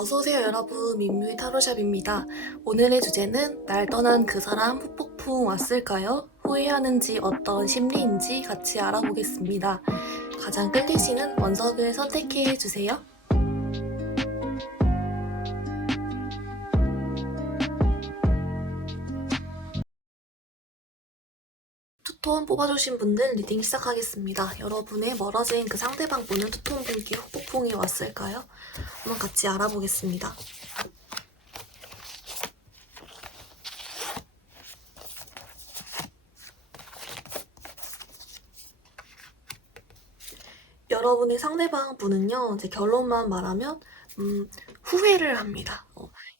어서오세요 여러분, 민뮤의 타로샵입니다. 오늘의 주제는 날 떠난 그 사람 후폭풍 왔을까요? 후회하는지 어떤 심리인지 같이 알아보겠습니다. 가장 끌리시는 원석을 선택해주세요. 투톤 뽑아주신 분들 리딩 시작하겠습니다. 여러분의 멀어진 그 상대방 분은 투톤 분께 후폭풍이 왔을까요? 한번 같이 알아보겠습니다. 여러분의 상대방 분은요, 이제 결론만 말하면, 후회를 합니다.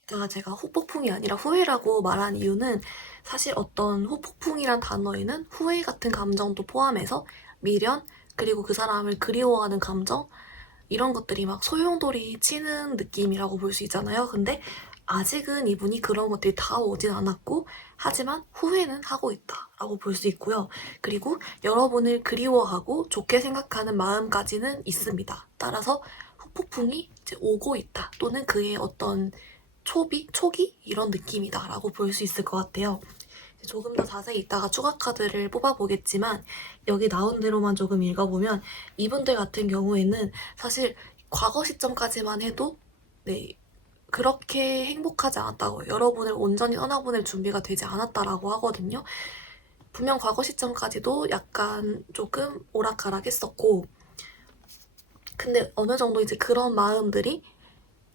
그러니까 제가 후폭풍이 아니라 후회라고 말한 이유는 사실 어떤 후폭풍이란 단어에는 후회 같은 감정도 포함해서 미련, 그리고 그 사람을 그리워하는 감정, 이런 것들이 막 소용돌이 치는 느낌이라고 볼 수 있잖아요. 근데 아직은 이분이 그런 것들이 다 오진 않았고, 하지만 후회는 하고 있다라고 볼 수 있고요. 그리고 여러분을 그리워하고 좋게 생각하는 마음까지는 있습니다. 따라서 후폭풍이 이제 오고 있다, 또는 그의 어떤 초기? 이런 느낌이다라고 볼 수 있을 것 같아요. 조금 더 자세히 이따가 추가 카드를 뽑아보겠지만, 여기 나온 대로만 조금 읽어보면 이분들 같은 경우에는 사실 과거 시점까지만 해도 네, 그렇게 행복하지 않았다고, 여러분을 온전히 떠나보낼 준비가 되지 않았다라고 하거든요. 분명 과거 시점까지도 약간 조금 오락가락했었고, 근데 어느 정도 이제 그런 마음들이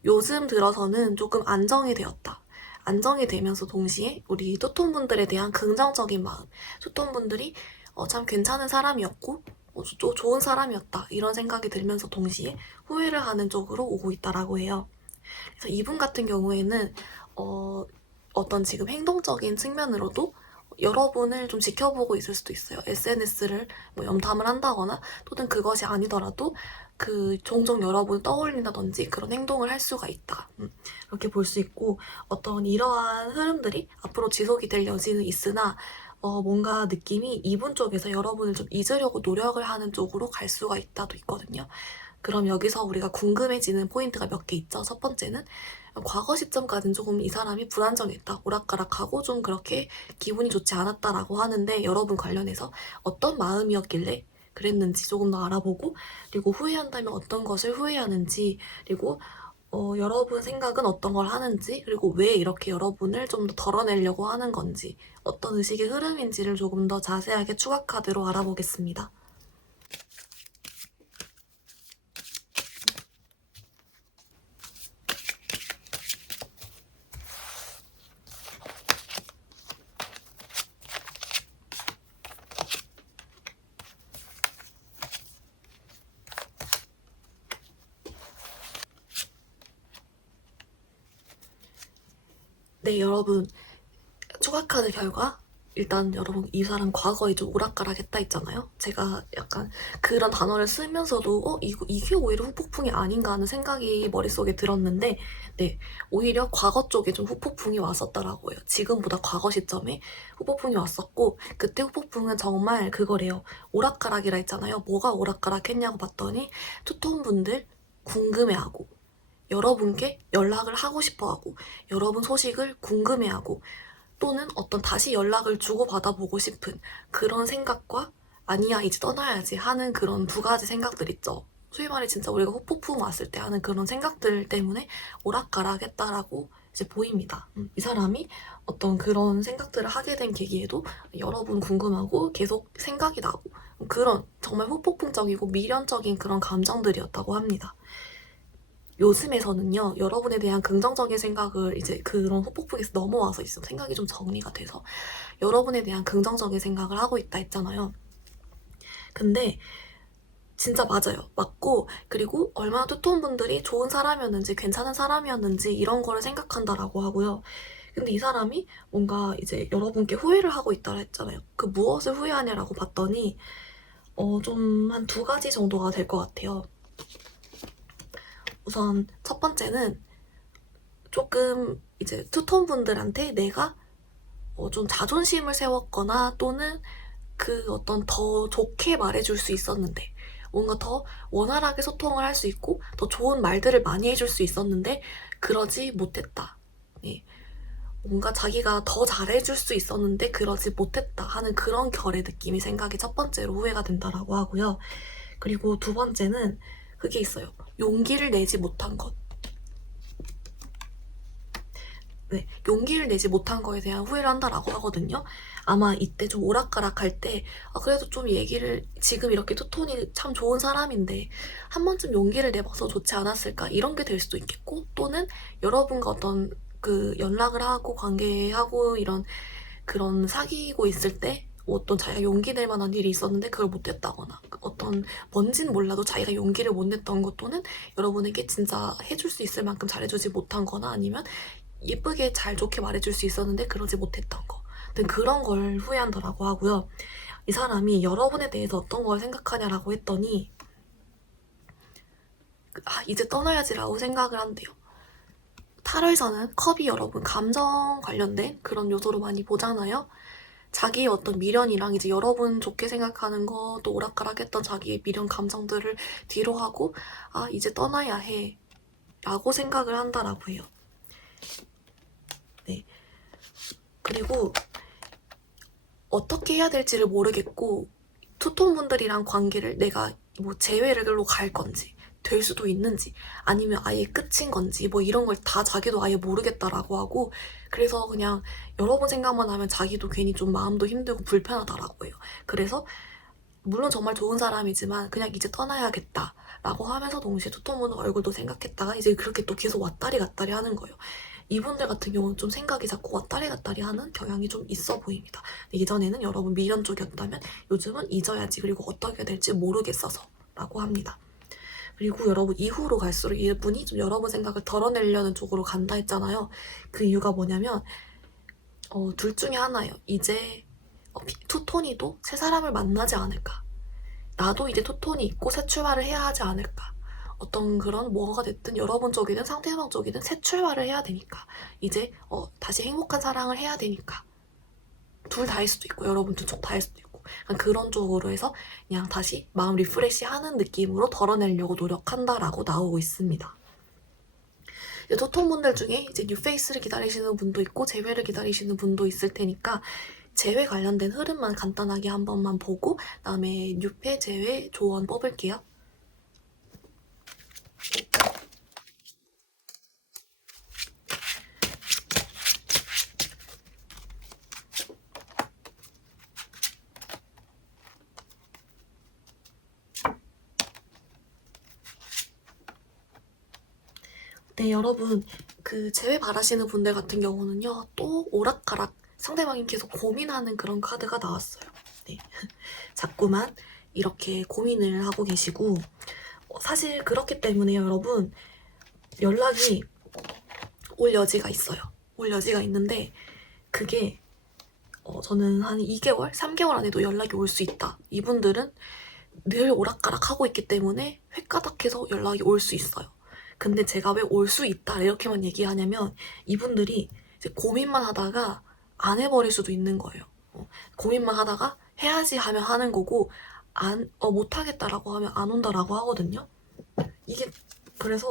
요즘 들어서는 조금 안정이 되었다. 안정이 되면서 동시에 우리 토톤분들에 대한 긍정적인 마음, 토톤분들이 참 괜찮은 사람이었고 좋은 사람이었다, 이런 생각이 들면서 동시에 후회를 하는 쪽으로 오고 있다라고 해요. 그래서 이분 같은 경우에는 어떤 지금 행동적인 측면으로도 여러분을 좀 지켜보고 있을 수도 있어요. SNS를 뭐 염탐을 한다거나, 또는 그것이 아니더라도 그 종종 여러분을 떠올린다든지 그런 행동을 할 수가 있다. 이렇게 볼 수 있고, 어떤 이러한 흐름들이 앞으로 지속이 될 여지는 있으나 뭔가 느낌이 이분 쪽에서 여러분을 좀 잊으려고 노력을 하는 쪽으로 갈 수가 있다도 있거든요. 그럼 여기서 우리가 궁금해지는 포인트가 몇 개 있죠. 첫 번째는 과거 시점까지는 조금 이 사람이 불안정했다, 오락가락하고 좀 그렇게 기분이 좋지 않았다라고 하는데, 여러분 관련해서 어떤 마음이었길래 그랬는지 조금 더 알아보고, 그리고 후회한다면 어떤 것을 후회하는지, 그리고 여러분 생각은 어떤 걸 하는지, 그리고 왜 이렇게 여러분을 좀 더 덜어내려고 하는 건지, 어떤 의식의 흐름인지를 조금 더 자세하게 추가 카드로 알아보겠습니다. 네, 여러분, 추가 카드 결과, 일단 여러분 이 사람 과거에 좀 오락가락했다 했잖아요. 제가 약간 그런 단어를 쓰면서도 이게 오히려 후폭풍이 아닌가 하는 생각이 머릿속에 들었는데, 네, 오히려 과거 쪽에 좀 후폭풍이 왔었더라고요. 지금보다 과거 시점에 후폭풍이 왔었고, 그때 후폭풍은 정말 그거래요. 오락가락이라 했잖아요. 뭐가 오락가락했냐고 봤더니 투톤 분들 궁금해하고, 여러분께 연락을 하고 싶어하고, 여러분 소식을 궁금해하고, 또는 어떤 다시 연락을 주고받아보고 싶은 그런 생각과, 아니야 이제 떠나야지 하는 그런 두 가지 생각들 있죠. 소위 말해 진짜 우리가 후폭풍 왔을 때 하는 그런 생각들 때문에 오락가락했다라고 이제 보입니다. 이 사람이 어떤 그런 생각들을 하게 된 계기에도 여러분 궁금하고 계속 생각이 나고, 그런 정말 후폭풍적이고 미련적인 그런 감정들이었다고 합니다. 요즘에서는요, 여러분에 대한 긍정적인 생각을 이제 그런 후폭풍에서 넘어와서 있어 생각이 좀 정리가 돼서 여러분에 대한 긍정적인 생각을 하고 있다 했잖아요. 근데 진짜 맞아요. 맞고, 그리고 얼마나 투톤 분들이 좋은 사람이었는지 괜찮은 사람이었는지 이런 거를 생각한다라고 하고요. 근데 이 사람이 뭔가 이제 여러분께 후회를 하고 있다고 했잖아요. 그 무엇을 후회하냐라고 봤더니 좀 한 두 가지 정도가 될 것 같아요. 우선 첫 번째는 조금 이제 투톤 분들한테 내가 좀 자존심을 세웠거나, 또는 그 어떤 더 좋게 말해줄 수 있었는데, 뭔가 더 원활하게 소통을 할 수 있고 더 좋은 말들을 많이 해줄 수 있었는데 그러지 못했다. 네. 뭔가 자기가 더 잘해줄 수 있었는데 그러지 못했다 하는 그런 결의 느낌이 생각이 첫 번째로 후회가 된다라고 하고요. 그리고 두 번째는 그게 있어요. 용기를 내지 못한 것. 네, 용기를 내지 못한 거에 대한 후회를 한다라고 하거든요. 아마 이때 좀 오락가락할 때 그래도 좀 얘기를 지금 이렇게 토톤이 참 좋은 사람인데 한 번쯤 용기를 내봐서 좋지 않았을까 이런 게 될 수도 있겠고 또는 여러분과 어떤 그 연락을 하고 관계하고 이런 그런 사귀고 있을 때 어떤 자기가 용기 낼 만한 일이 있었는데 그걸 못했다거나 어떤 뭔진 몰라도 자기가 용기를 못 냈던 것 또는 여러분에게 진짜 해줄 수 있을 만큼 잘해주지 못한 거나 아니면 예쁘게 잘 좋게 말해줄 수 있었는데 그러지 못했던 거 등 그런 걸 후회한다라고 하고요. 이 사람이 여러분에 대해서 어떤 걸 생각하냐라고 했더니 이제 떠나야지라고 생각을 한대요. 타로에서는 컵이 여러분 감정 관련된 그런 요소로 많이 보잖아요. 자기의 어떤 미련이랑 이제 여러분 좋게 생각하는 거 또 오락가락했던 자기의 미련 감정들을 뒤로 하고 이제 떠나야 해 라고 생각을 한다라고 해요. 네. 그리고 어떻게 해야 될지를 모르겠고 투톤분들이랑 관계를 내가 뭐 재회로 갈 건지 될 수도 있는지 아니면 아예 끝인 건지 뭐 이런 걸 다 자기도 아예 모르겠다라고 하고 그래서 그냥 여러분 생각만 하면 자기도 괜히 좀 마음도 힘들고 불편하다라고 해요. 그래서 물론 정말 좋은 사람이지만 그냥 이제 떠나야겠다라고 하면서 동시에 투톤분 얼굴도 생각했다가 이제 그렇게 또 계속 왔다리 갔다리 하는 거예요. 이분들 같은 경우는 좀 생각이 자꾸 왔다리 갔다리 하는 경향이 좀 있어 보입니다. 예전에는 여러분 미련 쪽이었다면 요즘은 잊어야지 그리고 어떻게 될지 모르겠어서 라고 합니다. 그리고 여러분 이후로 갈수록 이분이 좀 여러분 생각을 덜어내려는 쪽으로 간다 했잖아요. 그 이유가 뭐냐면 둘 중에 하나예요. 이제 투톤이도 새 사람을 만나지 않을까. 나도 이제 투톤이 있고 새 출발을 해야 하지 않을까. 어떤 그런 뭐가 됐든 여러분 쪽이든 상대방 쪽이든 새 출발을 해야 되니까 이제 다시 행복한 사랑을 해야 되니까 둘 다일 수도 있고 여러분 두 쪽 다일 수도 있고 그런 쪽으로 해서 그냥 다시 마음 리프레시 하는 느낌으로 덜어내려고 노력한다라고 나오고 있습니다. 토톤분들 중에 이제 뉴페이스를 기다리시는 분도 있고 재회를 기다리시는 분도 있을 테니까 재회 관련된 흐름만 간단하게 한 번만 보고 그다음에 뉴페 재회 조언 뽑을게요. 네, 여러분 그 재회 바라시는 분들 같은 경우는요 또 오락가락 상대방이 계속 고민하는 그런 카드가 나왔어요. 네. 자꾸만 이렇게 고민을 하고 계시고 사실 그렇기 때문에요 여러분 연락이 올 여지가 있어요. 올 여지가 있는데 그게 저는 한 2개월, 3개월 안에도 연락이 올 수 있다. 이분들은 늘 오락가락 하고 있기 때문에 획가닥해서 연락이 올 수 있어요. 근데 제가 왜 올 수 있다 이렇게만 얘기하냐면 이분들이 이제 고민만 하다가 안 해버릴 수도 있는 거예요. 고민만 하다가 해야지 하면 하는 거고 못하겠다라고 하면 안 온다라고 하거든요. 이게 그래서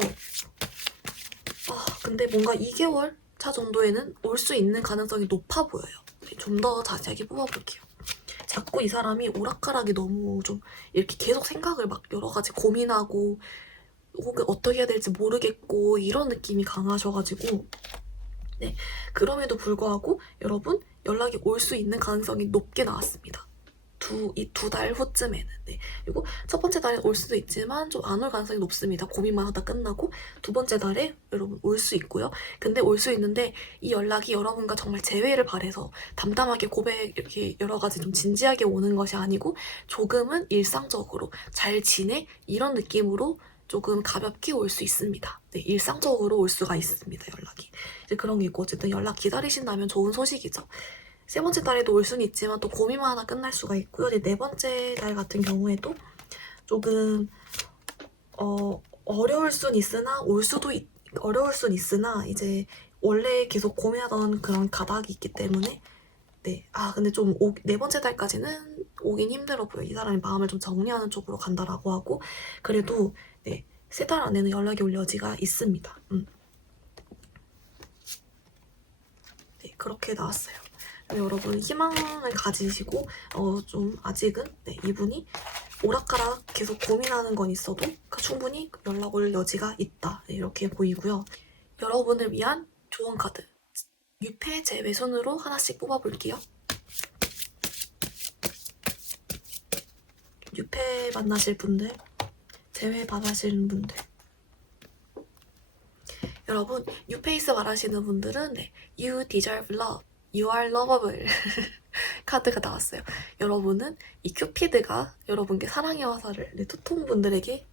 근데 뭔가 2개월 차 정도에는 올 수 있는 가능성이 높아 보여요. 좀 더 자세하게 뽑아볼게요. 자꾸 이 사람이 오락가락이 너무 좀 이렇게 계속 생각을 막 여러 가지 고민하고 혹은 어떻게 해야 될지 모르겠고 이런 느낌이 강하셔가지고 네, 그럼에도 불구하고 여러분 연락이 올 수 있는 가능성이 높게 나왔습니다. 이 두 달 후쯤에는. 네. 그리고 첫 번째 달에 올 수도 있지만 좀 안 올 가능성이 높습니다. 고민만 하다 끝나고 두 번째 달에 여러분 올 수 있고요. 근데 올 수 있는데 이 연락이 여러분과 정말 재회를 바래서 담담하게 고백 이렇게 여러 가지 좀 진지하게 오는 것이 아니고 조금은 일상적으로 잘 지내 이런 느낌으로 조금 가볍게 올 수 있습니다. 네, 일상적으로 올 수가 있습니다. 연락이. 이제 그런 게 있고 어쨌든 연락 기다리신다면 좋은 소식이죠. 세 번째 달에도 올 수는 있지만 또 고민만 하나 끝날 수가 있고요. 이제 네 번째 달 같은 경우에도 조금 어려울 순 있으나 어려울 순 있으나 이제 원래 계속 고민하던 그런 가닥이 있기 때문에 네. 근데 좀 네 번째 달까지는 오긴 힘들어 보여. 이 사람이 마음을 좀 정리하는 쪽으로 간다라고 하고, 그래도 네, 3달 안에는 연락이 올 여지가 있습니다. 네, 그렇게 나왔어요. 여러분 희망을 가지시고 좀 아직은 네, 이분이 오락가락 계속 고민하는 건 있어도 충분히 연락 올 여지가 있다. 네, 이렇게 보이고요. 여러분을 위한 조언 카드. 유패 제 왼손으로 하나씩 뽑아볼게요. 유패 만나실 분들, 재회 받으시는 분들. 여러분, 뉴페이스 말하시는 분들은 네, You deserve love. You are lovable. 카드가 나왔어요. 여러분은 이 큐피드가 여러분께 사랑의 화살을 네, 투통 분들에게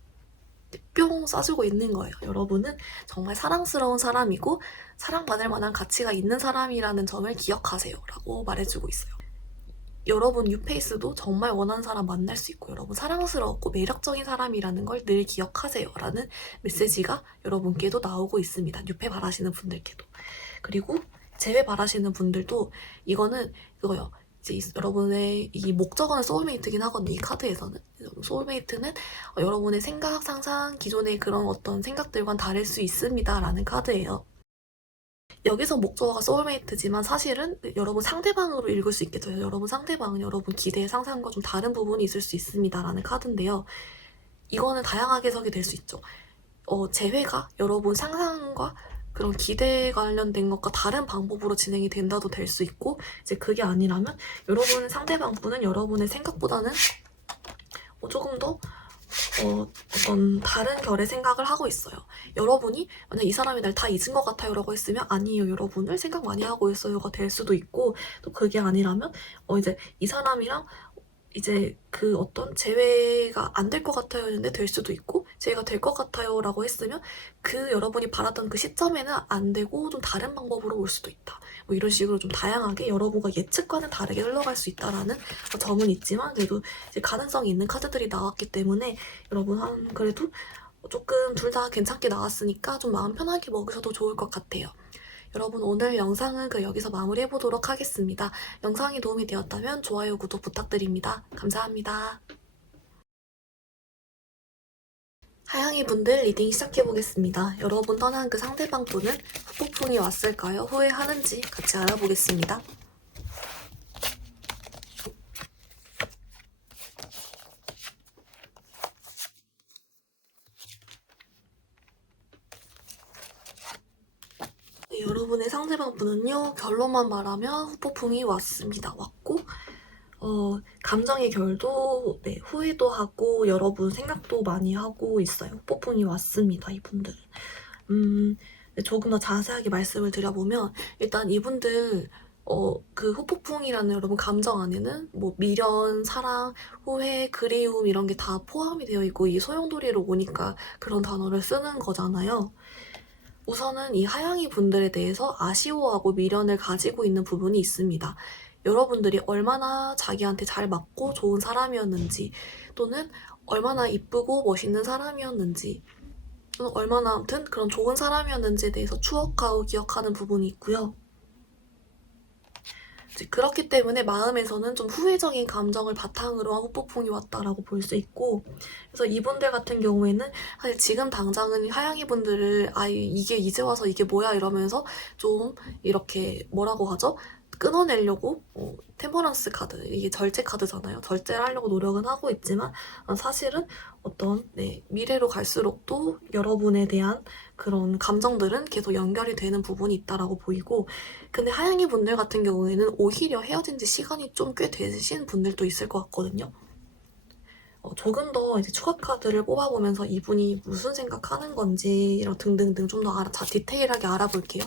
뿅 쏴주고 있는 거예요. 여러분은 정말 사랑스러운 사람이고 사랑받을 만한 가치가 있는 사람이라는 점을 기억하세요. 라고 말해주고 있어요. 여러분 뉴페이스도 정말 원하는 사람 만날 수 있고 여러분 사랑스럽고 매력적인 사람이라는 걸 늘 기억하세요. 라는 메시지가 여러분께도 나오고 있습니다. 뉴페 바라시는 분들께도. 그리고 재회 바라시는 분들도 이거는 그거요. 이제 여러분의 이 목적어는 소울메이트긴 하거든요. 이 카드에서는. 소울메이트는 여러분의 생각, 상상, 기존의 그런 어떤 생각들과는 다를 수 있습니다. 라는 카드예요. 여기서 목적어가 소울메이트지만 사실은 여러분 상대방으로 읽을 수 있겠죠. 여러분 상대방은 여러분 기대의 상상과 좀 다른 부분이 있을 수 있습니다. 라는 카드인데요. 이거는 다양하게 해석이 될 수 있죠. 재회가 여러분 상상과 그런 기대 관련된 것과 다른 방법으로 진행이 된다도 될 수 있고 이제 그게 아니라면 여러분 상대방 분은 여러분의 생각보다는 조금 더 어떤 다른 결의 생각을 하고 있어요. 여러분이 만약 이 사람이 날 다 잊은 것 같아요 라고 했으면 아니에요 여러분을 생각 많이 하고 있어요가 될 수도 있고 또 그게 아니라면 이제 이 사람이랑 이제 그 어떤 재회가 안 될 것 같아요 했는데 될 수도 있고 재회가 될 것 같아요 라고 했으면 그 여러분이 바랐던 그 시점에는 안 되고 좀 다른 방법으로 올 수도 있다. 뭐 이런 식으로 좀 다양하게 여러분과 예측과는 다르게 흘러갈 수 있다라는 점은 있지만 그래도 이제 가능성이 있는 카드들이 나왔기 때문에 여러분 그래도 조금 둘 다 괜찮게 나왔으니까 좀 마음 편하게 먹으셔도 좋을 것 같아요. 여러분 오늘 영상은 여기서 마무리해보도록 하겠습니다. 영상이 도움이 되었다면 좋아요, 구독 부탁드립니다. 감사합니다. 하양이 분들 리딩 시작해보겠습니다. 여러분 떠난 그 상대방 분은 후폭풍이 왔을까요? 후회하는지 같이 알아보겠습니다. 네, 여러분의 상대방 분은요. 결론만 말하면 후폭풍이 왔고 감정의 결도 네, 후회도 하고 여러분 생각도 많이 하고 있어요. 후폭풍이 왔습니다. 이분들은. 네, 조금 더 자세하게 말씀을 드려보면 일단 이분들 그 후폭풍이라는 여러분 감정 안에는 뭐 미련, 사랑, 후회, 그리움 이런 게 다 포함이 되어 있고 이 소용돌이로 오니까 그런 단어를 쓰는 거잖아요. 우선은 이 하양이 분들에 대해서 아쉬워하고 미련을 가지고 있는 부분이 있습니다. 여러분들이 얼마나 자기한테 잘 맞고 좋은 사람이었는지 또는 얼마나 이쁘고 멋있는 사람이었는지 또는 얼마나 아무튼 그런 좋은 사람이었는지에 대해서 추억하고 기억하는 부분이 있고요. 그렇기 때문에 마음에서는 좀 후회적인 감정을 바탕으로 한 후폭풍이 왔다라고 볼 수 있고 그래서 이분들 같은 경우에는 사실 지금 당장은 하양이 분들을 이게 이제 와서 이게 뭐야 이러면서 좀 이렇게 뭐라고 하죠? 끊어내려고 템퍼런스 카드 이게 절제 카드잖아요. 절제를 하려고 노력은 하고 있지만 사실은 어떤 미래로 갈수록 또 여러분에 대한 그런 감정들은 계속 연결이 되는 부분이 있다라고 보이고 근데 하양이 분들 같은 경우에는 오히려 헤어진 지 시간이 좀 꽤 되신 분들도 있을 것 같거든요. 조금 더 이제 추가 카드를 뽑아보면서 이분이 무슨 생각하는 건지 이런 등등등 좀 더 디테일하게 알아볼게요.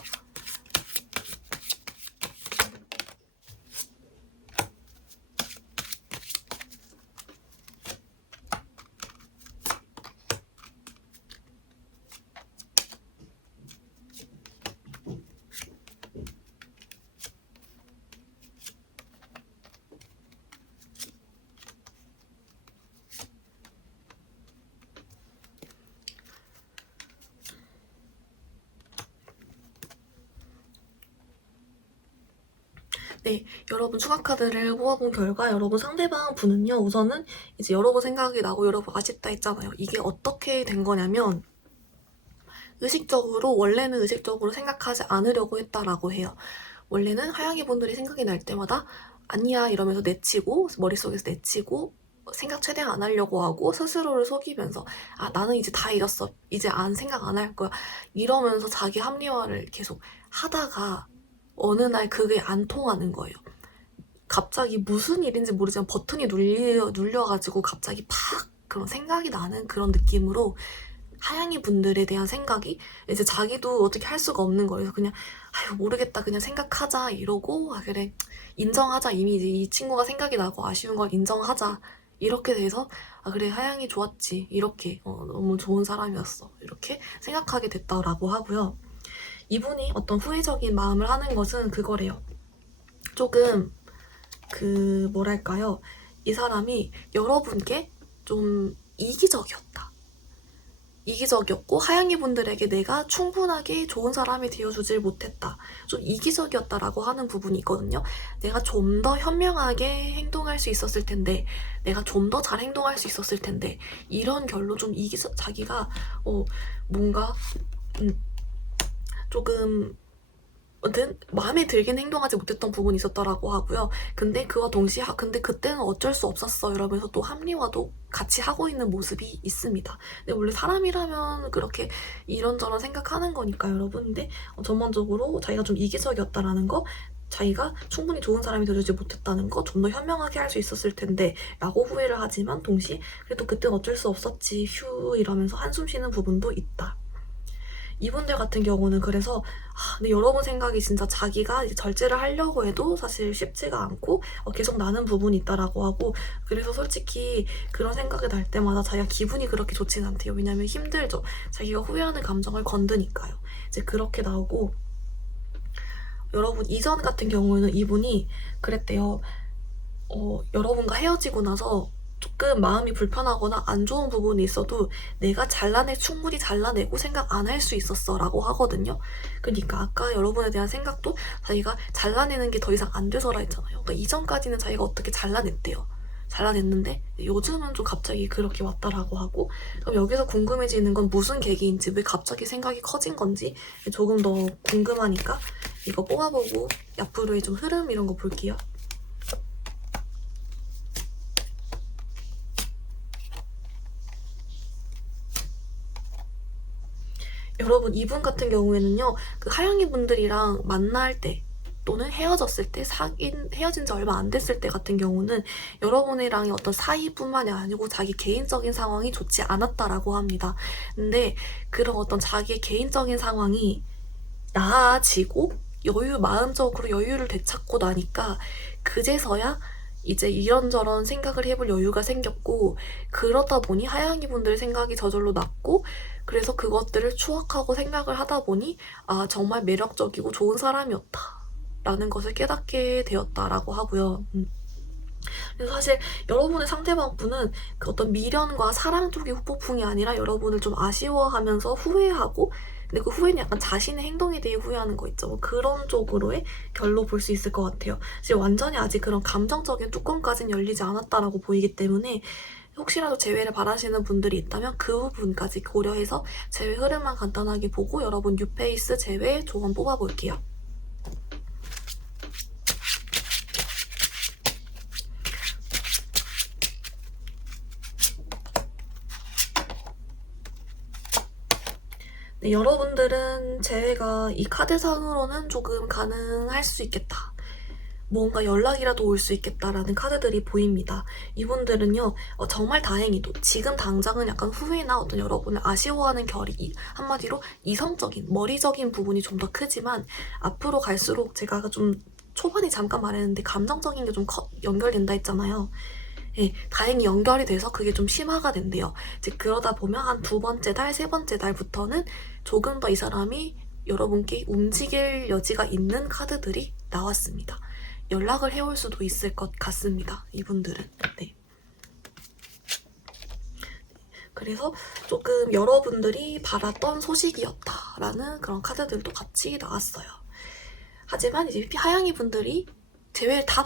네, 여러분 추가 카드를 뽑아본 결과 여러분 상대방 분은요, 우선은 이제 여러분 생각이 나고 여러분 아쉽다 했잖아요. 이게 어떻게 된 거냐면, 원래는 의식적으로 생각하지 않으려고 했다라고 해요. 원래는 하양이 분들이 생각이 날 때마다 아니야 이러면서 내치고, 머릿속에서 내치고, 생각 최대한 안 하려고 하고, 스스로를 속이면서, 아, 나는 이제 다 잃었어. 이제 생각 안 할 거야. 이러면서 자기 합리화를 계속 하다가, 어느 날 그게 안 통하는 거예요. 갑자기 무슨 일인지 모르지만 버튼이 눌려가지고 갑자기 팍 그런 생각이 나는 그런 느낌으로 하양이 분들에 대한 생각이 이제 자기도 어떻게 할 수가 없는 거예요. 그래서 그냥 아유 모르겠다 그냥 생각하자 이러고 아 그래 인정하자 이미 이제 이 친구가 생각이 나고 아쉬운 걸 인정하자 이렇게 돼서 아 그래 하양이 좋았지 이렇게 너무 좋은 사람이었어 이렇게 생각하게 됐다라고 하고요. 이분이 어떤 후회적인 마음을 하는 것은 그거래요. 조금 뭐랄까요. 이 사람이 여러분께 좀 이기적이었다. 이기적이었고 하양이 분들에게 내가 충분하게 좋은 사람이 되어주질 못했다. 좀 이기적이었다라고 하는 부분이 있거든요. 내가 좀 더 현명하게 행동할 수 있었을 텐데 내가 좀 더 잘 행동할 수 있었을 텐데 이런 결로 좀 자기가 뭔가 조금 아무튼 마음에 들긴 행동하지 못했던 부분이 있었다라고 하고요. 근데 그와 동시에 근데 그때는 어쩔 수 없었어 이러면서 또 합리화도 같이 하고 있는 모습이 있습니다. 근데 원래 사람이라면 그렇게 이런저런 생각하는 거니까 여러분. 근데 전반적으로 자기가 좀 이기적이었다라는 거 자기가 충분히 좋은 사람이 되어주지 못했다는 거, 좀 더 현명하게 할 수 있었을 텐데 라고 후회를 하지만 동시에 그래도 그땐 어쩔 수 없었지 휴 이러면서 한숨 쉬는 부분도 있다. 이분들 같은 경우는 그래서 근데 여러분 생각이 진짜 자기가 이제 절제를 하려고 해도 사실 쉽지가 않고 계속 나는 부분이 있다라고 하고 그래서 솔직히 그런 생각이 날 때마다 자기가 기분이 그렇게 좋진 않대요. 왜냐면 힘들죠. 자기가 후회하는 감정을 건드니까요. 이제 그렇게 나오고 여러분 이전 같은 경우에는 이분이 그랬대요. 여러분과 헤어지고 나서 조금 마음이 불편하거나 안 좋은 부분이 있어도 내가 충분히 잘라내고 생각 안 할 수 있었어 라고 하거든요. 그러니까 아까 여러분에 대한 생각도 자기가 잘라내는 게 더 이상 안 돼서라 했잖아요. 그러니까 이전까지는 자기가 어떻게 잘라냈대요. 잘라냈는데 요즘은 좀 갑자기 그렇게 왔다라고 하고 그럼 여기서 궁금해지는 건 무슨 계기인지 왜 갑자기 생각이 커진 건지 조금 더 궁금하니까 이거 뽑아보고 앞으로의 좀 흐름 이런 거 볼게요. 여러분 이분 같은 경우에는요 그 하양이 분들이랑 만날 때 또는 헤어졌을 때 헤어진 지 얼마 안 됐을 때 같은 경우는 여러분이랑의 어떤 사이뿐만이 아니고 자기 개인적인 상황이 좋지 않았다라고 합니다. 근데 그런 어떤 자기의 개인적인 상황이 나아지고 마음적으로 여유를 되찾고 나니까 그제서야 이제 이런저런 생각을 해볼 여유가 생겼고 그러다 보니 하양이 분들 생각이 저절로 났고 그래서 그것들을 추억하고 생각을 하다 보니 아 정말 매력적이고 좋은 사람이었다 라는 것을 깨닫게 되었다라고 하고요. 그래서 사실 여러분의 상대방 분은 그 어떤 미련과 사랑 쪽의 후폭풍이 아니라 여러분을 좀 아쉬워하면서 후회하고 근데 그 후회는 약간 자신의 행동에 대해 후회하는 거 있죠. 뭐 그런 쪽으로의 결로 볼 수 있을 것 같아요. 지금 완전히 아직 그런 감정적인 뚜껑까지는 열리지 않았다라고 보이기 때문에 혹시라도 재회를 바라시는 분들이 있다면 그 부분까지 고려해서 재회 흐름만 간단하게 보고 여러분 뉴페이스 재회 조언 뽑아볼게요. 네, 여러분들은 재회가 이 카드상으로는 조금 가능할 수 있겠다. 뭔가 연락이라도 올 수 있겠다라는 카드들이 보입니다. 이분들은요 정말 다행히도 지금 당장은 약간 후회나 어떤 여러분을 아쉬워하는 결이 한마디로 이성적인 머리적인 부분이 좀 더 크지만 앞으로 갈수록 제가 좀 초반에 잠깐 말했는데 감정적인 게 좀 연결된다 했잖아요. 네, 다행히 연결이 돼서 그게 좀 심화가 된대요. 이제 그러다 보면 한 두 번째 달, 세 번째 달부터는 조금 더 이 사람이 여러분께 움직일 여지가 있는 카드들이 나왔습니다. 연락을 해올 수도 있을 것 같습니다. 이분들은. 네. 그래서 조금 여러분들이 바랐던 소식이었다라는 그런 카드들도 같이 나왔어요. 하지만 이제 하양이 분들이 제외를 다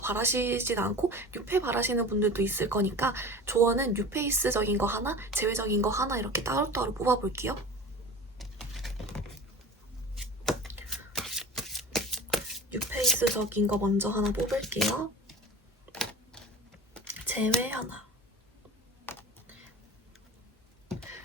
바라시진 않고 뉴페 바라시는 분들도 있을 거니까 조언은 뉴페이스적인 거 하나, 제외적인 거 하나 이렇게 따로따로 뽑아볼게요. 뉴페이스적인 거 먼저 하나 뽑을게요. 제외 하나.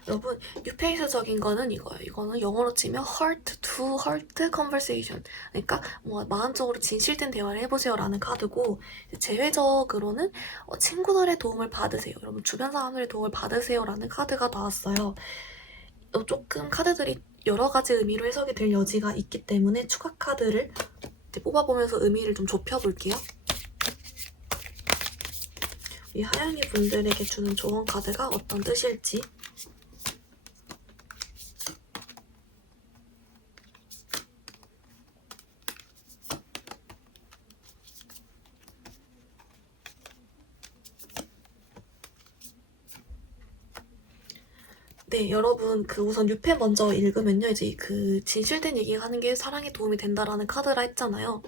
여러분, 뉴페이스적인 거는 이거예요. 이거는 영어로 치면 heart to heart conversation. 그러니까 뭐 마음적으로 진실된 대화를 해보세요라는 카드고, 제외적으로는 친구들의 도움을 받으세요. 여러분, 주변 사람들의 도움을 받으세요라는 카드가 나왔어요. 조금 카드들이 여러 가지 의미로 해석이 될 여지가 있기 때문에 추가 카드를 뽑아보면서 의미를 좀 좁혀볼게요. 이 하양이 분들에게 주는 조언 카드가 어떤 뜻일지. 네, 여러분, 우선 6회 먼저 읽으면요. 이제 진실된 얘기하는 게 사랑에 도움이 된다라는 카드라 했잖아요.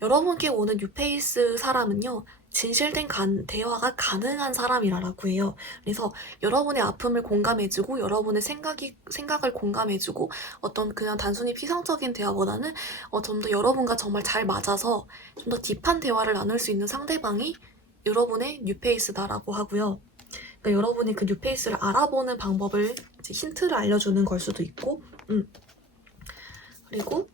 여러분께 오는 뉴페이스 사람은요, 진실된 대화가 가능한 사람이라고 해요. 그래서 여러분의 아픔을 공감해주고, 여러분의 생각을 공감해주고, 어떤 그냥 단순히 피상적인 대화보다는 좀 더 여러분과 정말 잘 맞아서 좀 더 딥한 대화를 나눌 수 있는 상대방이 여러분의 뉴페이스다라고 하고요. 그러니까 여러분이 그 뉴페이스를 알아보는 방법을 힌트를 알려주는 걸 수도 있고, 그리고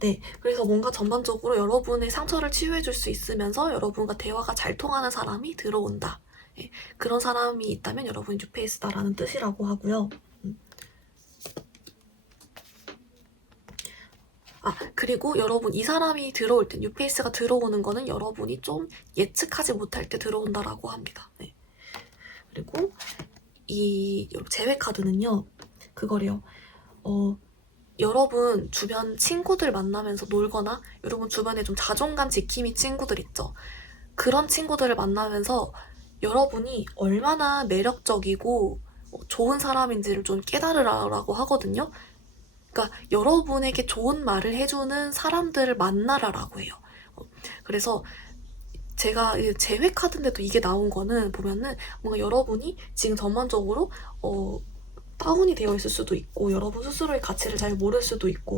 네, 그래서 뭔가 전반적으로 여러분의 상처를 치유해줄 수 있으면서 여러분과 대화가 잘 통하는 사람이 들어온다. 네, 그런 사람이 있다면 여러분이 뉴페이스다라는 뜻이라고 하고요. 그리고 여러분 이 사람이 들어올 때, 뉴페이스가 들어오는 거는 여러분이 좀 예측하지 못할 때 들어온다라고 합니다. 네. 그리고 이 제외 카드는요, 그거래요. 여러분 주변 친구들 만나면서 놀거나 여러분 주변에 좀 자존감 지킴이 친구들 있죠. 그런 친구들을 만나면서 여러분이 얼마나 매력적이고 좋은 사람인지를 좀 깨달으라고 하거든요. 그러니까 여러분에게 좋은 말을 해주는 사람들을 만나라라고 해요. 그래서 제가 제외 카드인데도 이게 나온 거는 보면은 뭔가 여러분이 지금 전반적으로 다운이 되어 있을 수도 있고, 여러분 스스로의 가치를 잘 모를 수도 있고,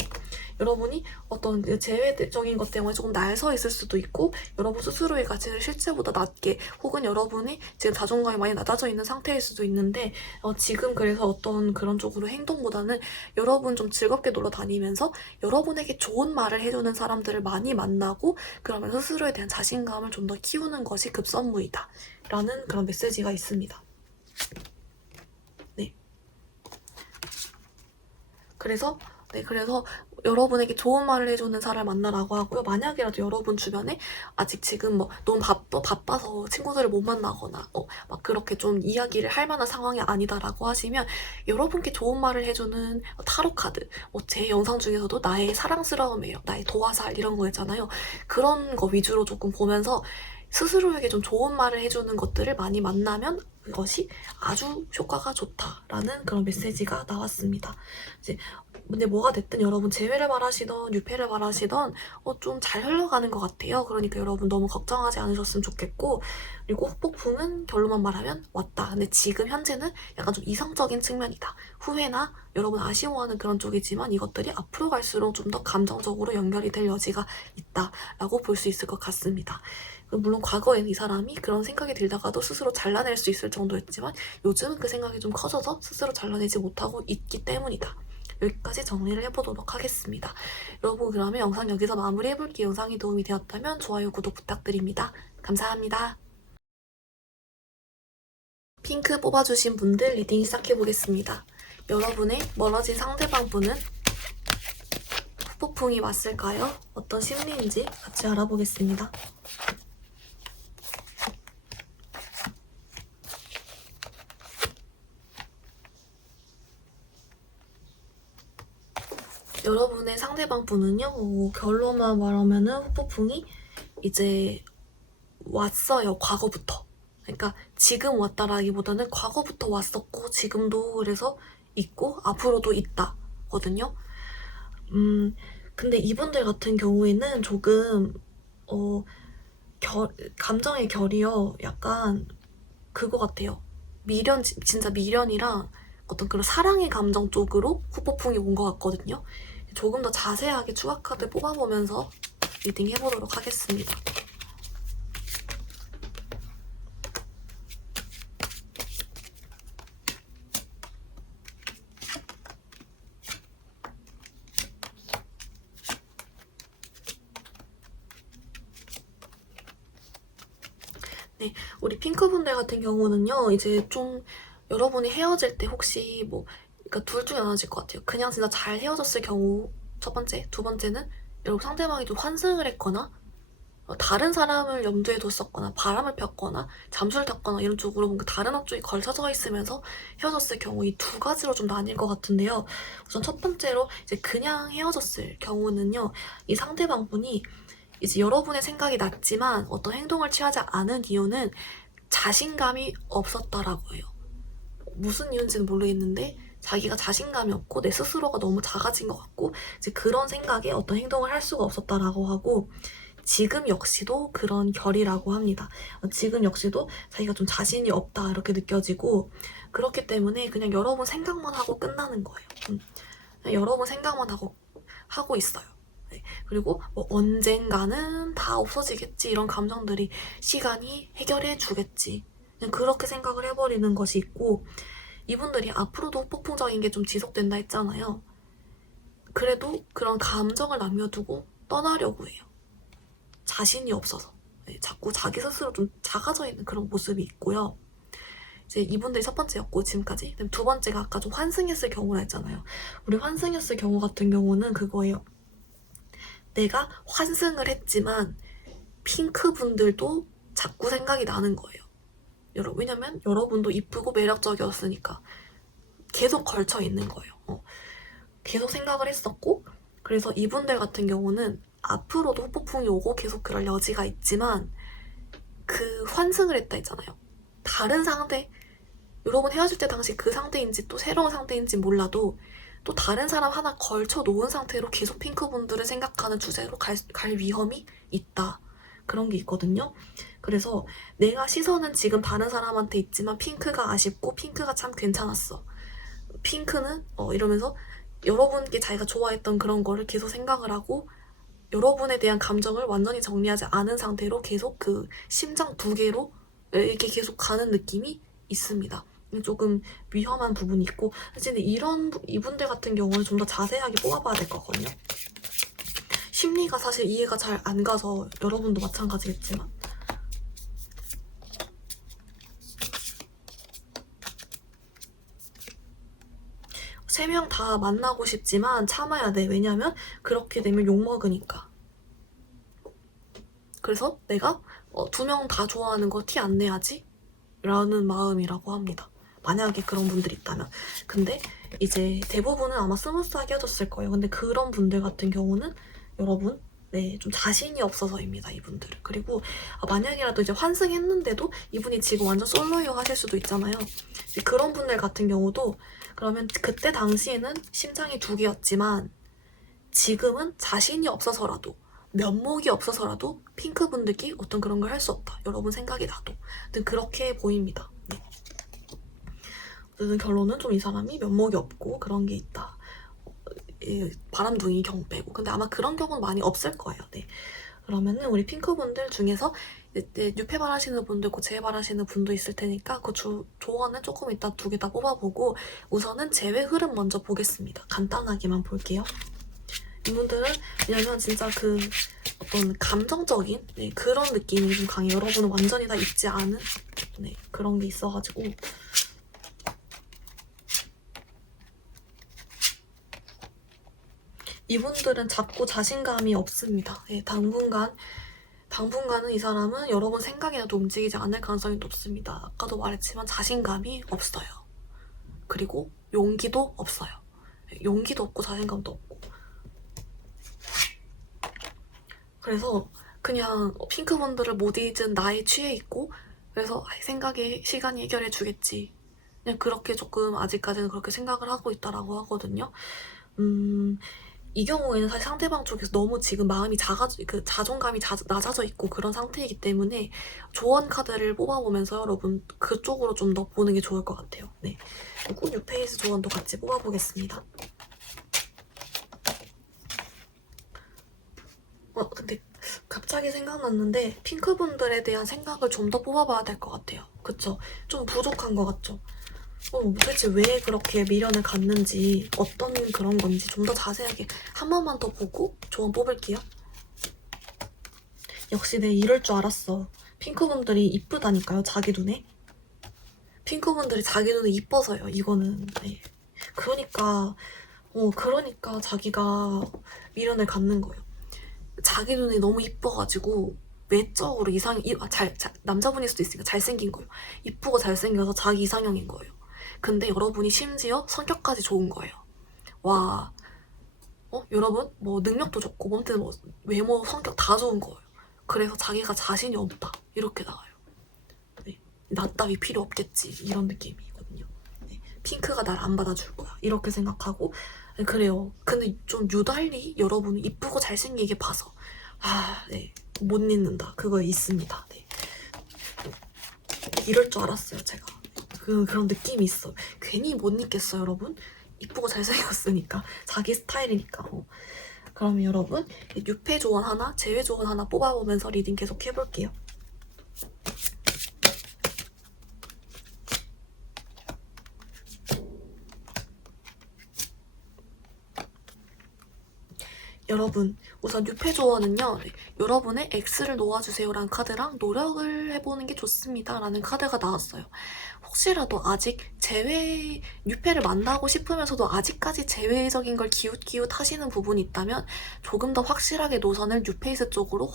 여러분이 어떤 제외적인 것 때문에 조금 날서 있을 수도 있고, 여러분 스스로의 가치를 실제보다 낮게, 혹은 여러분이 지금 자존감이 많이 낮아져 있는 상태일 수도 있는데, 지금 그래서 어떤 그런 쪽으로 행동보다는 여러분 좀 즐겁게 놀러 다니면서 여러분에게 좋은 말을 해주는 사람들을 많이 만나고, 그러면 스스로에 대한 자신감을 좀 더 키우는 것이 급선무이다 라는 그런 메시지가 있습니다. 그래서 여러분에게 좋은 말을 해주는 사람을 만나라고 하고요. 만약이라도 여러분 주변에 아직 지금 너무 바빠서 친구들을 못 만나거나 막 그렇게 좀 이야기를 할 만한 상황이 아니다라고 하시면 여러분께 좋은 말을 해주는 타로 카드, 제 영상 중에서도 나의 사랑스러움이에요, 나의 도화살 이런 거 있잖아요. 그런 거 위주로 조금 보면서 스스로에게 좀 좋은 말을 해주는 것들을 많이 만나면 그것이 아주 효과가 좋다라는 그런 메시지가 나왔습니다. 근데 뭐가 됐든 여러분 제외를 바라시던 뉴페를 바라시던 좀 잘 흘러가는 것 같아요. 그러니까 여러분 너무 걱정하지 않으셨으면 좋겠고, 그리고 후폭풍은 결론만 말하면 왔다. 근데 지금 현재는 약간 좀 이성적인 측면이다. 후회나 여러분 아쉬워하는 그런 쪽이지만 이것들이 앞으로 갈수록 좀 더 감정적으로 연결이 될 여지가 있다라고 볼 수 있을 것 같습니다. 물론 과거에는 이 사람이 그런 생각이 들다가도 스스로 잘라낼 수 있을 정도였지만 요즘은 그 생각이 좀 커져서 스스로 잘라내지 못하고 있기 때문이다. 여기까지 정리를 해보도록 하겠습니다. 여러분, 그러면 영상 여기서 마무리해볼게요. 영상이 도움이 되었다면 좋아요, 구독 부탁드립니다. 감사합니다. 핑크 뽑아주신 분들 리딩 시작해보겠습니다. 여러분의 멀어진 상대방 분은 후폭풍이 왔을까요? 어떤 심리인지 같이 알아보겠습니다. 여러분의 상대방 분은요, 결론만 말하면은 후폭풍이 이제 왔어요, 과거부터. 그러니까 지금 왔다라기보다는 과거부터 왔었고 지금도 그래서 있고 앞으로도 있다거든요. 근데 이분들 같은 경우에는 조금 감정의 결이요. 약간 그거 같아요. 진짜 미련이랑 어떤 그런 사랑의 감정 쪽으로 후폭풍이 온 것 같거든요. 조금 더 자세하게 추가 카드 뽑아보면서 리딩 해보도록 하겠습니다. 네, 우리 핑크분들 같은 경우는요, 이제 좀 여러분이 헤어질 때 혹시 뭐, 그러니까 둘 중에 하나일 것 같아요. 그냥 진짜 잘 헤어졌을 경우, 첫 번째. 두 번째는 여러분 상대방이 좀 환승을 했거나, 다른 사람을 염두에 뒀었거나, 바람을 폈거나, 잠수를 탔거나, 이런 쪽으로 뭔가 다른 업종이 걸쳐져 있으면서 헤어졌을 경우 이 두 가지로 좀 나뉠 것 같은데요. 우선 첫 번째로 이제 그냥 헤어졌을 경우는요, 이 상대방 분이 이제 여러분의 생각이 났지만 어떤 행동을 취하지 않은 이유는 자신감이 없었다라고 해요. 무슨 이유인지는 모르겠는데 자기가 자신감이 없고 내 스스로가 너무 작아진 것 같고 이제 그런 생각에 어떤 행동을 할 수가 없었다라고 하고 지금 역시도 그런 결이라고 합니다. 지금 역시도 자기가 좀 자신이 없다 이렇게 느껴지고 그렇기 때문에 그냥 여러분 생각만 하고 끝나는 거예요. 여러분 생각만 하고 있어요. 네. 그리고 뭐 언젠가는 다 없어지겠지 이런 감정들이 시간이 해결해 주겠지 그냥 그렇게 생각을 해버리는 것이 있고 이분들이 앞으로도 폭풍적인 게 좀 지속된다 했잖아요. 그래도 그런 감정을 남겨두고 떠나려고 해요. 자신이 없어서 네, 자꾸 자기 스스로 좀 작아져 있는 그런 모습이 있고요. 이제 이분들이 첫 번째였고 지금까지 두 번째가 아까 좀 환승했을 경우라 했잖아요. 우리 환승했을 경우 같은 경우는 그거예요. 내가 환승을 했지만 핑크 분들도 자꾸 생각이 나는 거예요. 왜냐면 여러분도 이쁘고 매력적이었으니까 계속 걸쳐 있는 거예요. 계속 생각을 했었고 그래서 이분들 같은 경우는 앞으로도 후폭풍이 오고 계속 그럴 여지가 있지만 그 환승을 했다 했잖아요. 다른 상대 여러분 헤어질 때 당시 그 상대인지 또 새로운 상대인지 몰라도 또 다른 사람 하나 걸쳐 놓은 상태로 계속 핑크분들을 생각하는 주제로 갈 위험이 있다. 그런 게 있거든요. 그래서 내가 시선은 지금 다른 사람한테 있지만 핑크가 아쉽고 핑크가 참 괜찮았어. 핑크는 이러면서 여러분께 자기가 좋아했던 그런 거를 계속 생각을 하고 여러분에 대한 감정을 완전히 정리하지 않은 상태로 계속 그 심장 두 개로 이렇게 계속 가는 느낌이 있습니다. 조금 위험한 부분이 있고 사실 이분들 같은 경우는 좀 더 자세하게 뽑아봐야 될 거거든요. 심리가 사실 이해가 잘 안 가서 여러분도 마찬가지겠지만 세 명 다 만나고 싶지만 참아야 돼. 왜냐면 그렇게 되면 욕먹으니까. 그래서 내가 2명 다 좋아하는 거 티 안 내야지 라는 마음이라고 합니다. 만약에 그런 분들이 있다면. 근데 이제 대부분은 아마 스무스하게 헤어졌을 거예요. 근데 그런 분들 같은 경우는 여러분 네, 좀 자신이 없어서입니다, 이분들은. 그리고 만약이라도 이제 환승했는데도 이분이 지금 완전 솔로요 하실 수도 있잖아요. 그런 분들 같은 경우도 그러면 그때 당시에는 심장이 두 개였지만 지금은 자신이 없어서라도 면목이 없어서라도 핑크분들끼 어떤 그런 걸 할 수 없다. 여러분 생각이 나도. 그렇게 보입니다. 네. 결론은 좀 이 사람이 면목이 없고 그런 게 있다. 바람둥이 경우빼고. 근데 아마 그런 경우는 많이 없을 거예요. 네. 그러면은 우리 핑크분들 중에서 뉴페발 하시는 분도 있고 재발 하시는 분도 있을 테니까 그 조언은 조금 이따 두 개 다 뽑아보고 우선은 재회 흐름 먼저 보겠습니다. 간단하게만 볼게요. 이분들은 왜냐면 진짜 그 어떤 감정적인 네, 그런 느낌이 좀 강해요. 여러분은 완전히 다 잊지 않은 네, 그런 게 있어가지고 이분들은 자꾸 자신감이 없습니다. 네, 당분간은 이 사람은 여러분 생각이라도 움직이지 않을 가능성이 높습니다. 아까도 말했지만 자신감이 없어요. 그리고 용기도 없어요. 용기도 없고 자신감도 없고. 그래서 그냥 핑크분들을 못 잊은 나에 취해 있고 그래서 생각에 시간이 해결해 주겠지. 그냥 그렇게 조금 아직까지는 그렇게 생각을 하고 있다라고 하거든요. 이 경우에는 사실 상대방 쪽에서 너무 지금 마음이 자존감이 낮아져 있고 그런 상태이기 때문에 조언 카드를 뽑아보면서 여러분 그쪽으로 좀 더 보는 게 좋을 것 같아요. 네. 그리고 뉴페이스 조언도 같이 뽑아보겠습니다. 근데 갑자기 생각났는데 핑크분들에 대한 생각을 좀 더 뽑아봐야 될 것 같아요. 그쵸? 좀 부족한 것 같죠? 도대체 왜 그렇게 미련을 갖는지, 어떤 그런 건지 좀 더 자세하게 한 번만 더 보고 조언 뽑을게요. 역시 내 이럴 줄 알았어. 핑크분들이 이쁘다니까요, 자기 눈에. 핑크분들이 자기 눈에 이뻐서요, 이거는. 네. 그러니까 자기가 미련을 갖는 거예요. 자기 눈에 너무 이뻐가지고 외적으로 남자분일 수도 있으니까 잘생긴 거예요. 이쁘고 잘생겨서 자기 이상형인 거예요. 근데 여러분이 심지어 성격까지 좋은 거예요. 와, 여러분 뭐 능력도 좋고 몸도 뭐 외모, 성격 다 좋은 거예요. 그래서 자기가 자신이 없다 이렇게 나와요. 네. 나 따위 필요 없겠지 이런 느낌이거든요. 네. 핑크가 날 안 받아줄 거야 이렇게 생각하고. 네, 그래요. 근데 좀 유달리 여러분은 이쁘고 잘생기게 봐서 네. 못 잊는다 그거 있습니다. 네. 이럴 줄 알았어요 제가. 그런 느낌이 있어. 괜히 못 잊겠어요 여러분. 이쁘고 잘생겼으니까 자기 스타일이니까. 그러면 여러분 6회 조언 하나, 제외 조언 하나 뽑아보면서 리딩 계속 해볼게요. 여러분 우선 6회 조언은요, 여러분의 X를 놓아주세요라는 카드랑 노력을 해보는 게 좋습니다 라는 카드가 나왔어요. 혹시라도 아직 6회를 만나고 싶으면서도 아직까지 제외적인 걸 기웃기웃 하시는 부분이 있다면 조금 더 확실하게 노선을 뉴페이스 쪽으로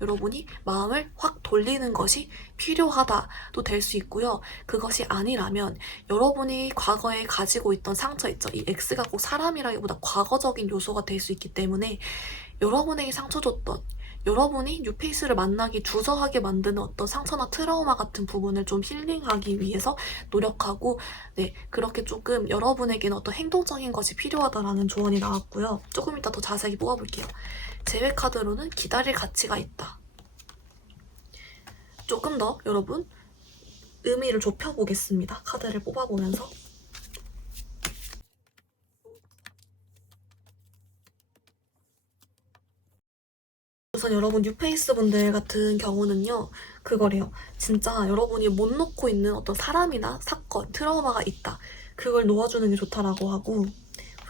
여러분이 마음을 확 돌리는 것이 필요하다도 될 수 있고요. 그것이 아니라면 여러분이 과거에 가지고 있던 상처 있죠. 이 X가 꼭 사람이라기보다 과거적인 요소가 될 수 있기 때문에 여러분에게 상처 줬던, 여러분이 뉴페이스를 만나기 주저하게 만드는 어떤 상처나 트라우마 같은 부분을 좀 힐링하기 위해서 노력하고, 네, 그렇게 조금 여러분에게는 어떤 행동적인 것이 필요하다라는 조언이 나왔고요. 조금 이따 더 자세히 뽑아볼게요. 제외 카드로는 기다릴 가치가 있다. 조금 더 여러분 의미를 좁혀보겠습니다. 카드를 뽑아보면서. 우선 여러분 뉴페이스 분들 같은 경우는요, 그거래요. 진짜 여러분이 못 놓고 있는 어떤 사람이나 사건, 트라우마가 있다. 그걸 놓아주는 게 좋다라고 하고,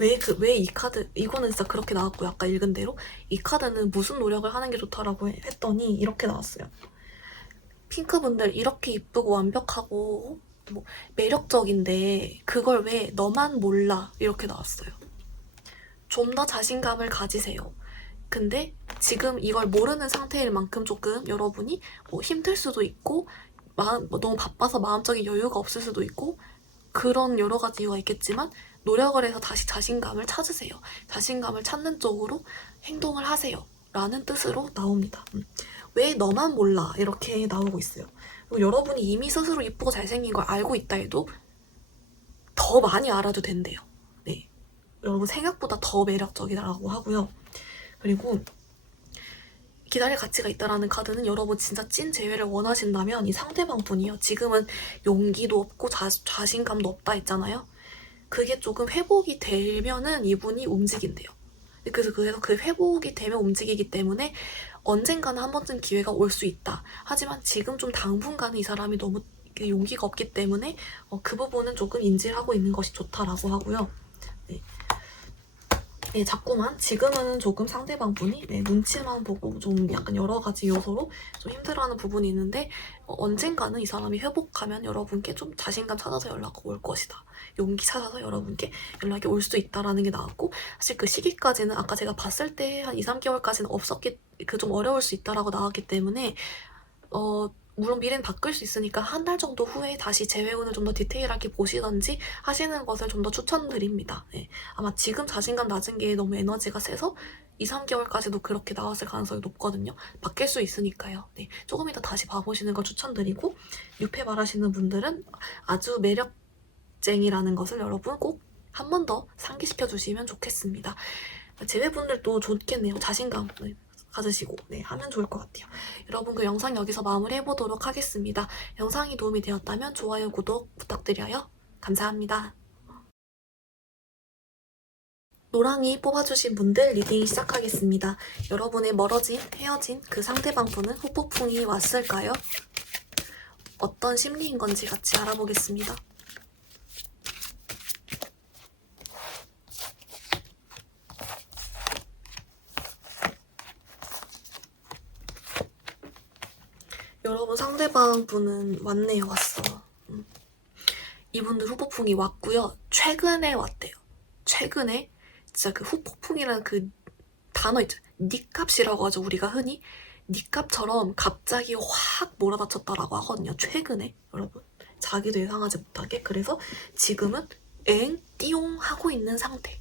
왜 이 카드, 이거는 진짜 그렇게 나왔고, 아까 읽은 대로 이 카드는 무슨 노력을 하는 게 좋다라고 했더니 이렇게 나왔어요. 핑크분들 이렇게 이쁘고 완벽하고 뭐 매력적인데 그걸 왜 너만 몰라 이렇게 나왔어요. 좀 더 자신감을 가지세요. 근데 지금 이걸 모르는 상태일 만큼 조금 여러분이 힘들 수도 있고 너무 바빠서 마음적인 여유가 없을 수도 있고 그런 여러 가지 이유가 있겠지만 노력을 해서 다시 자신감을 찾으세요. 자신감을 찾는 쪽으로 행동을 하세요. 라는 뜻으로 나옵니다. 왜 너만 몰라 이렇게 나오고 있어요. 그리고 여러분이 이미 스스로 이쁘고 잘생긴 걸 알고 있다 해도 더 많이 알아도 된대요. 네, 여러분 생각보다 더 매력적이라고 하고요. 그리고 기다릴 가치가 있다라는 카드는 여러분 진짜 찐 재회를 원하신다면 이 상대방 분이요. 지금은 용기도 없고 자신감도 없다 했잖아요. 그게 조금 회복이 되면은 이분이 움직인대요. 그래서 그 회복이 되면 움직이기 때문에 언젠가는 한 번쯤 기회가 올 수 있다. 하지만 지금 좀 당분간은 이 사람이 너무 용기가 없기 때문에 그 부분은 조금 인지를 하고 있는 것이 좋다라고 하고요. 네. 네, 자꾸만 지금은 조금 상대방 분이 눈치만 보고 좀 약간 여러 가지 요소로 좀 힘들어하는 부분이 있는데 언젠가는 이 사람이 회복하면 여러분께 좀 자신감 찾아서 연락 올 것이다. 용기 찾아서 여러분께 연락이 올 수도 있다라는 게 나왔고 사실 그 시기까지는 아까 제가 봤을 때 한 2, 3개월까지는 좀 어려울 수 있다라고 나왔기 때문에 물론 미래는 바뀔 수 있으니까 한 달 정도 후에 다시 재회운을 좀 더 디테일하게 보시던지 하시는 것을 좀 더 추천드립니다. 네. 아마 지금 자신감 낮은 게 너무 에너지가 세서 2, 3개월까지도 그렇게 나왔을 가능성이 높거든요. 바뀔 수 있으니까요. 네. 조금 이따 다시 봐보시는 걸 추천드리고 6회 말하시는 분들은 아주 매력쟁이라는 것을 여러분 꼭 한 번 더 상기시켜 주시면 좋겠습니다. 제외분들도 좋겠네요. 자신감 가지시고 하면 좋을 것 같아요. 여러분, 그 영상 여기서 마무리해보도록 하겠습니다. 영상이 도움이 되었다면 좋아요, 구독 부탁드려요. 감사합니다. 노랑이 뽑아주신 분들 리딩 시작하겠습니다. 여러분의 멀어진, 헤어진 그 상대방 분은 후폭풍이 왔을까요? 어떤 심리인 건지 같이 알아보겠습니다. 여러분, 상대방 분은 왔네요. 왔어. 이분들 후폭풍이 왔고요. 최근에 왔대요. 최근에 진짜 그 후폭풍이라는 그 단어 있죠. 니값이라고 하죠. 우리가 흔히 니값처럼 갑자기 확 몰아닥쳤다라고 하거든요. 최근에 여러분, 자기도 예상하지 못하게. 그래서 지금은 띠용 하고 있는 상태.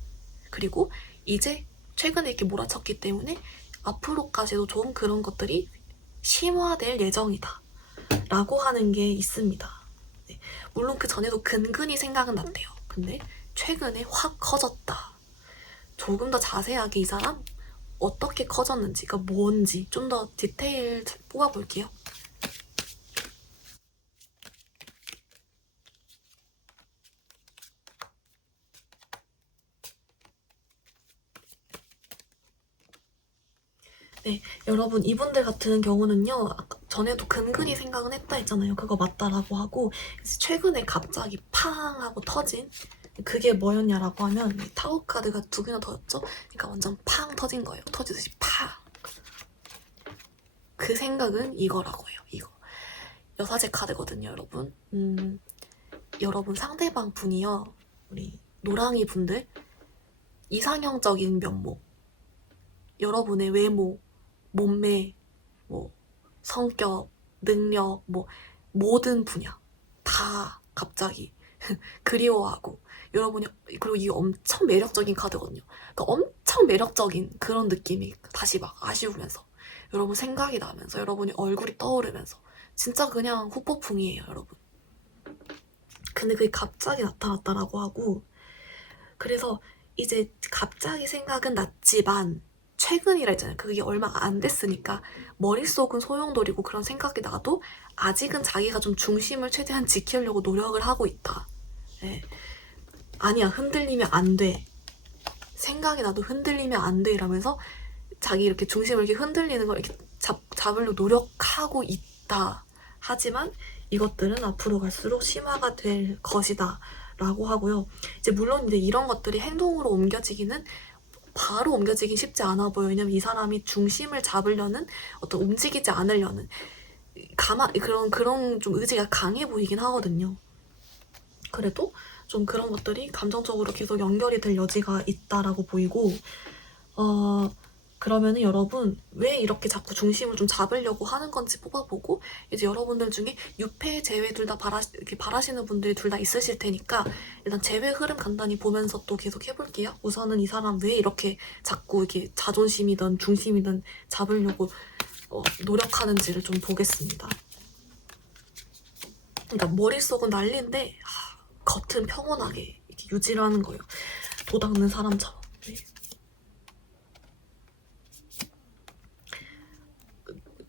그리고 이제 최근에 이렇게 몰아쳤기 때문에 앞으로까지도 좀 그런 것들이 심화될 예정이다 라고 하는 게 있습니다. 네. 물론 그 전에도 근근히 생각은 났대요. 근데 최근에 확 커졌다. 조금 더 자세하게 이 사람 어떻게 커졌는지가 뭔지 좀 더 디테일 뽑아볼게요. 네, 여러분, 이분들 같은 경우는요, 아까 전에도 근근히 생각은 했다 했잖아요. 그거 맞다라고 하고, 최근에 갑자기 팡 하고 터진 그게 뭐였냐라고 하면 타로 카드가 2개나 터졌죠? 그러니까 완전 팡 터진 거예요. 터지듯이 팡. 그 생각은 이거라고 해요. 이거. 여사제 카드거든요, 여러분. 여러분, 상대방 분이요, 우리 노랑이 분들, 이상형적인 면모, 여러분의 외모, 몸매, 뭐 성격, 능력, 뭐 모든 분야 다 갑자기 그리워하고, 여러분이, 그리고 이게 엄청 매력적인 카드거든요. 그러니까 엄청 매력적인 그런 느낌이 다시 막 아쉬우면서, 여러분 생각이 나면서, 여러분이 얼굴이 떠오르면서, 진짜 그냥 후폭풍이에요, 여러분. 근데 그게 갑자기 나타났다라고 하고, 그래서 이제 갑자기 생각은 났지만 최근이라 했잖아요. 그게 얼마 안 됐으니까 머릿속은 소용돌이고 그런 생각이 나도 아직은 자기가 좀 중심을 최대한 지키려고 노력을 하고 있다. 네. 아니야, 흔들리면 안 돼. 생각이 나도 흔들리면 안 돼. 이러면서 자기 이렇게 중심을 이렇게 흔들리는 걸 이렇게 잡으려고 노력하고 있다. 하지만 이것들은 앞으로 갈수록 심화가 될 것이다 라고 하고요. 이제 물론 이제 이런 것들이 행동으로 옮겨지기는 바로 옮겨지기 쉽지 않아 보여요. 왜냐면 이 사람이 중심을 잡으려는, 어떤 움직이지 않으려는 그런 좀 의지가 강해 보이긴 하거든요. 그래도 좀 그런 것들이 감정적으로 계속 연결이 될 여지가 있다라고 보이고, 그러면은 여러분 왜 이렇게 자꾸 중심을 좀 잡으려고 하는 건지 뽑아보고, 이제 여러분들 중에 유패, 재회 둘 다 이렇게 바라시는 분들이 둘 다 있으실 테니까 일단 재회 흐름 간단히 보면서 또 계속 해볼게요. 우선은 이 사람 왜 이렇게 자꾸 이렇게 자존심이든 중심이든 잡으려고 노력하는지를 좀 보겠습니다. 그러니까 머릿속은 난리인데 겉은 평온하게 이렇게 유지를 하는 거예요. 도 닦는 사람처럼. 네.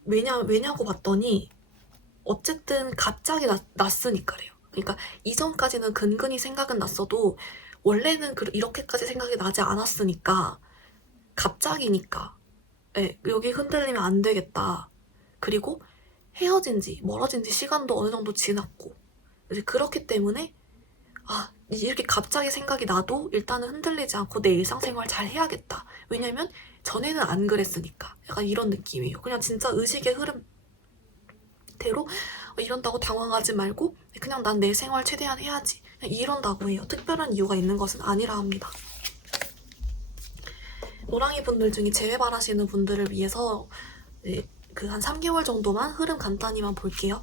왜냐고 봤더니 어쨌든 갑자기 났으니까래요. 그러니까 이전까지는 근근히 생각은 났어도 원래는 이렇게까지 생각이 나지 않았으니까 갑자기니까, 네, 여기 흔들리면 안 되겠다. 그리고 헤어진 지 멀어진 지 시간도 어느 정도 지났고, 이제 그렇기 때문에 이렇게 갑자기 생각이 나도 일단은 흔들리지 않고 내 일상생활 잘 해야겠다. 왜냐면 전에는 안 그랬으니까. 약간 이런 느낌이에요. 그냥 진짜 의식의 흐름대로 이런다고 당황하지 말고 그냥 난 내 생활 최대한 해야지, 그냥 이런다고 해요. 특별한 이유가 있는 것은 아니라 합니다. 노랑이 분들 중에 재회 바라시는 분들을 위해서 그 한 3개월 정도만 흐름 간단히만 볼게요.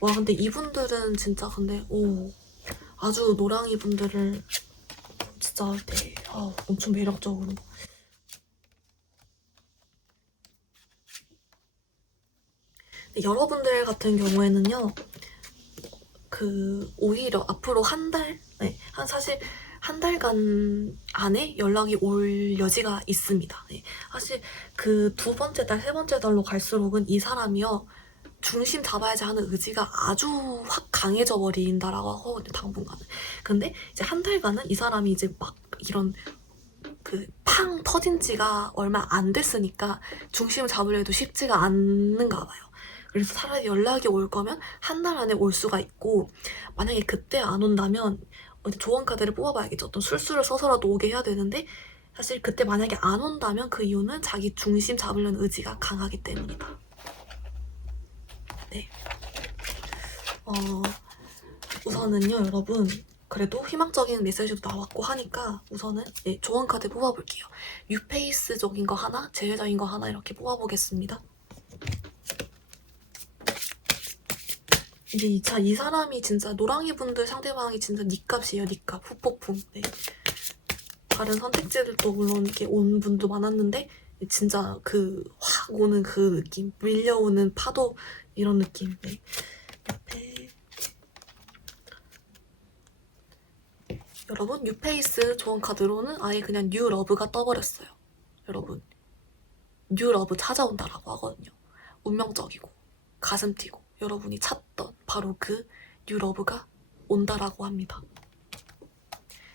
와, 근데 이분들은 진짜 아주 노랑이 분들을 진짜 엄청 매력적으로. 여러분들 같은 경우에는요, 오히려 앞으로 한 달? 네, 사실 한 달간 안에 연락이 올 여지가 있습니다. 네. 사실 그 두 번째 달, 세 번째 달로 갈수록은 이 사람이요, 중심 잡아야지 하는 의지가 아주 확 강해져 버린다라고 하거든요, 당분간은. 근데 이제 한 달간은 이 사람이 이제 막 이런 그 팡 터진 지가 얼마 안 됐으니까 중심을 잡으려 해도 쉽지가 않는가 봐요. 그래서 차라리 연락이 올 거면 한 달 안에 올 수가 있고, 만약에 그때 안 온다면 조언 카드를 뽑아봐야겠죠. 어떤 술수를 써서라도 오게 해야 되는데, 사실 그때 만약에 안 온다면 그 이유는 자기 중심 잡으려는 의지가 강하기 때문이다. 네. 우선은요, 여러분. 그래도 희망적인 메시지도 나왔고 하니까 우선은 조언 카드 뽑아볼게요. 뉴페이스적인 거 하나, 제외적인 거 하나 이렇게 뽑아보겠습니다. 이제 이 사람이 진짜 노랑이 분들 상대방이 진짜 니값이에요, 니값. 후폭풍. 네. 다른 선택지들도 물론 이렇게 온 분도 많았는데 진짜 그 확 오는 그 느낌, 밀려오는 파도 이런 느낌. 네. 옆에 여러분, 뉴페이스 조언 카드로는 아예 그냥 뉴 러브가 떠버렸어요. 여러분, 뉴 러브 찾아온다라고 하거든요. 운명적이고 가슴 뛰고 여러분이 찾던 바로 그 뉴 러브가 온다라고 합니다.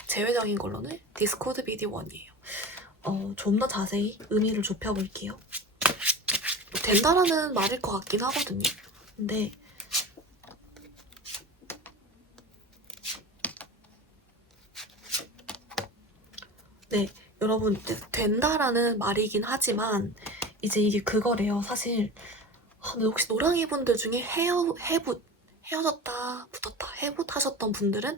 제외적인 걸로는 디스코드 BD1이에요. 좀 더 자세히 의미를 좁혀볼게요. 된다라는 말일 것 같긴 하거든요. 근데 네, 여러분, 된다라는 말이긴 하지만 이제 이게 그거래요. 사실 근데 혹시 노랑이 분들 중에 헤어졌다 붙었다 해붓 하셨던 분들은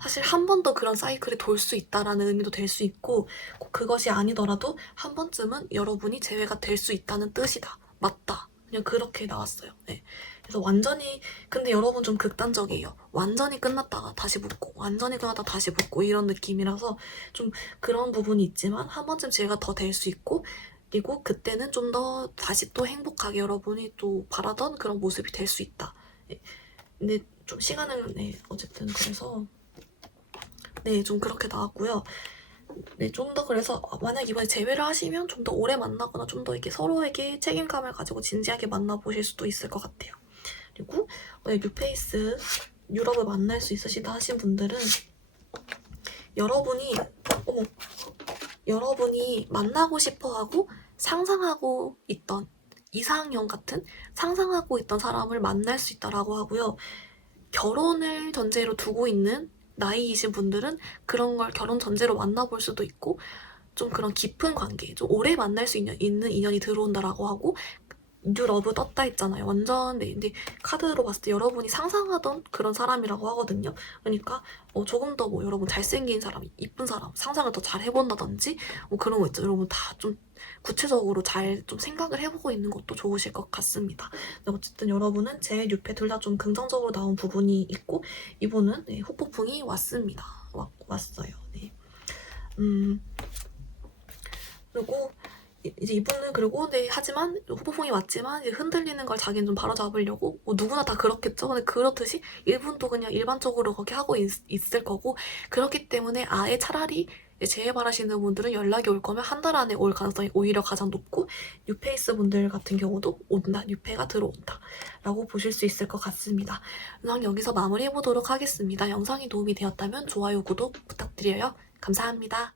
사실 한 번 더 그런 사이클이 돌 수 있다라는 의미도 될 수 있고, 꼭 그것이 아니더라도 한 번쯤은 여러분이 재회가 될 수 있다는 뜻이다. 맞다. 그냥 그렇게 나왔어요. 네. 그래서 완전히, 근데 여러분 좀 극단적이에요. 완전히 끝났다가 다시 붙고, 완전히 끝났다가 다시 붙고 이런 느낌이라서 좀 그런 부분이 있지만 한 번쯤 재회가 더 될 수 있고, 그리고 그때는 좀 더 다시 또 행복하게 여러분이 또 바라던 그런 모습이 될 수 있다. 네. 근데 좀 시간을, 어쨌든 그래서 네, 좀 그렇게 나왔고요. 네, 좀 더 그래서 만약 이번에 재회를 하시면 좀 더 오래 만나거나 좀 더 이렇게 서로에게 책임감을 가지고 진지하게 만나보실 수도 있을 것 같아요. 그리고 뉴페이스 유럽을 만날 수 있으시다 하신 분들은 여러분이 만나고 싶어하고 상상하고 있던 이상형 같은 상상하고 있던 사람을 만날 수 있다라고 하고요. 결혼을 전제로 두고 있는 나이이신 분들은 그런 걸 결혼 전제로 만나볼 수도 있고, 좀 그런 깊은 관계, 좀 오래 만날 수 있는 인연이 들어온다라고 하고, 뉴 러브 떴다 했잖아요. 완전, 네. 근데 카드로 봤을 때 여러분이 상상하던 그런 사람이라고 하거든요. 그러니까 조금 더 여러분 잘생긴 사람, 이쁜 사람 상상을 더 잘 해본다든지 그런 거 있죠. 여러분 다 좀 구체적으로 잘 좀 생각을 해보고 있는 것도 좋으실 것 같습니다. 네, 어쨌든 여러분은 제 뉴페 둘 다 좀 긍정적으로 나온 부분이 있고, 이분은 후폭풍이 왔습니다. 왔어요. 네. 그리고 이제 이분은 그리고 하지만 후폭풍이 왔지만 이제 흔들리는 걸 자기는 좀 바로잡으려고 누구나 다 그렇겠죠. 근데 그렇듯이 이분도 그냥 일반적으로 그렇게 하고 있을 거고, 그렇기 때문에 아예 차라리 재해 바라시는 분들은 연락이 올 거면 한 달 안에 올 가능성이 오히려 가장 높고, 뉴페이스 분들 같은 경우도 온다, 뉴페가 들어온다 라고 보실 수 있을 것 같습니다. 그럼 여기서 마무리해보도록 하겠습니다. 영상이 도움이 되었다면 좋아요, 구독 부탁드려요. 감사합니다.